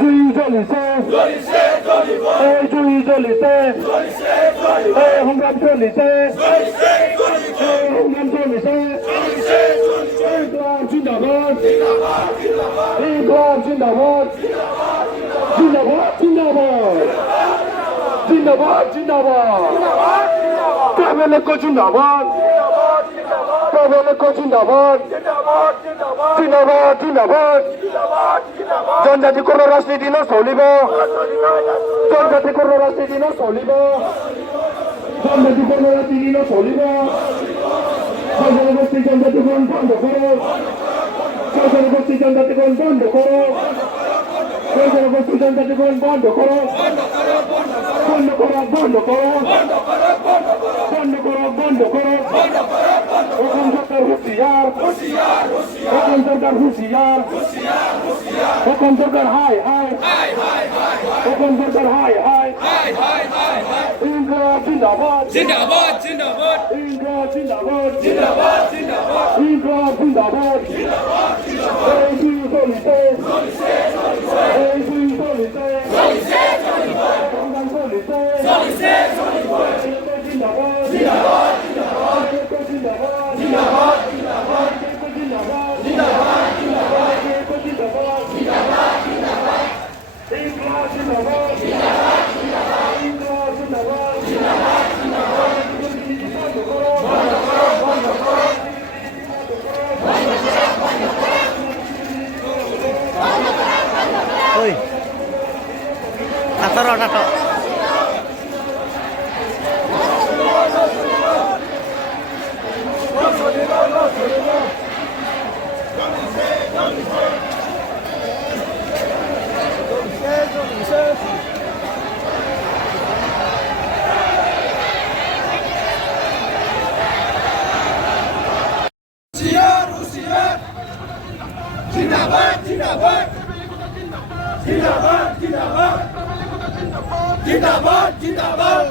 জুই জ্বলিছে এই জুই জ্বলিছে এই সংগ্রাম চলিছে এই সংগ্রাম চলিছে ইনকলাব জিন্দাবাদ ইনকলাব জিন্দাবাদ জিন্দাবাদ জিন্দাবাদ জিন্দাবাদ জিন্দাবাদ কাবেলক জিন্দাবাদ কাবেলক জিন্দাবাদ জিন্দাবাদ জিন্দাবাদ জনজাতি কোনো রাজনীতি নচলিব জনজাতি কোনো রাজনীতি নচলিব জনজাতি কোনো রাজনীতি নচলিব জনগোষ্ঠী জনজাতিকরণ বন্ধ করো জনগোষ্ঠী জনজাতিকরণ বন্ধ করো জনগোষ্ঠী জনজাতিকরণ বন্ধ করো বন্ধ করো বন্ধ করো বন্ধ করো বন্ধ করো এখন সরকার হুঁশিয়ার এখন সরকার হুঁশিয়ার এখন সরকার হাই হাই এখন সরকার হাই হাই ইনকলাব জিন্দাবাদ জিন্দাবাদ জিন্দাবাদ ইনকলাব জিন্দাবাদ জিন্দাবাদ জিন্দাবাদ ইনকলাব জিন্দাবাদ এই জুই জ্বলিছে এই জুই জ্বলিছে সংগ্রাম চলিছে জিন্দাবাদ জিন্দাবাদ জিন্দাবাদ Oi, tato. जिंदाबाद जिंदाबाद जिंदाबाद जिंदाबाद जिंदाबाद जिंदाबाद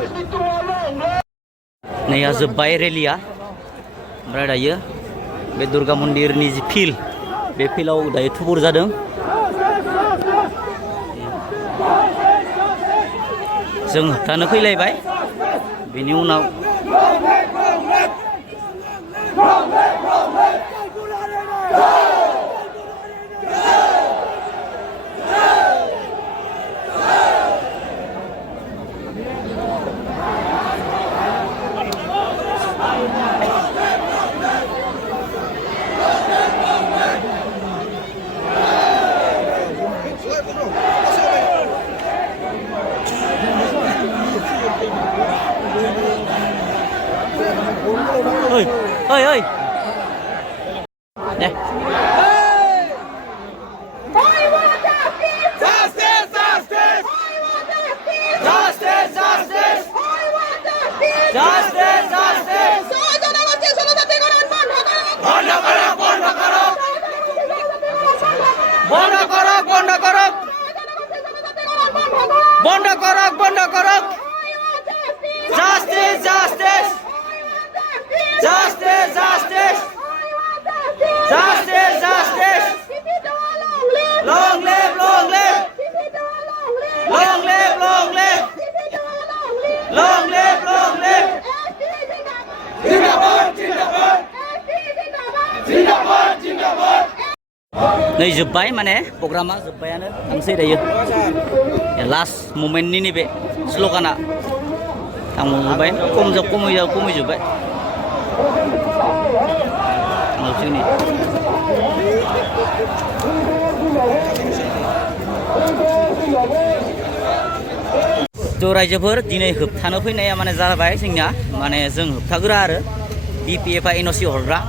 Nah ya जोब्बाय रेलिया ओमफ्राय दायो बे दुर्गा मन्दिरनि जि फिल्ड बे फिल्डआव दायो थुबुर जादों जों होबथानो फैलायबाय बेनि उनाव Oi. Deh. বন্ধ করক justice justice justice justice justice justice long live long live long live long live long live long live जिंदाबाद जिंदाबाद जिंदाबाद जिंदाबाद नै जोब्बाय माने प्रग्रामा जोब्बायानो थांसै दायो लास्ट मोमेन्टनि नैबे स्ल'गाना थांजोब्बाय खमायजोब्बाय थांजोबसिगोन थ' रायजोफोर दिनै होबथानो फैनाया माने जाबाय जोंनिया माने जों होबथाग्रा आरो BPF NOC हरग्रा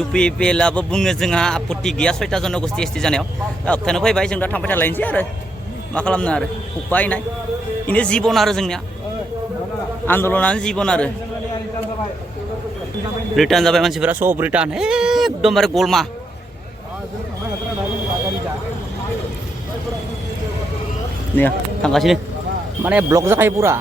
UPPL आबो बुङो जोंहा आपत्ति गैया 6टा जनगोष्ठी ST जानायाव दा होबथानो फैबाय जों दा थांबाय थालायनोसै आरो मा खालामनो आरो उपाय नाय इनो जीबन आरो जोंनिया आन्दलनानो जीबन आरो रिटार्न जाबाय मानसिफोरा सब रिटार्न एकदमबारे गलमा नै थांगासिनो माने ब्लक जाखायो पुरा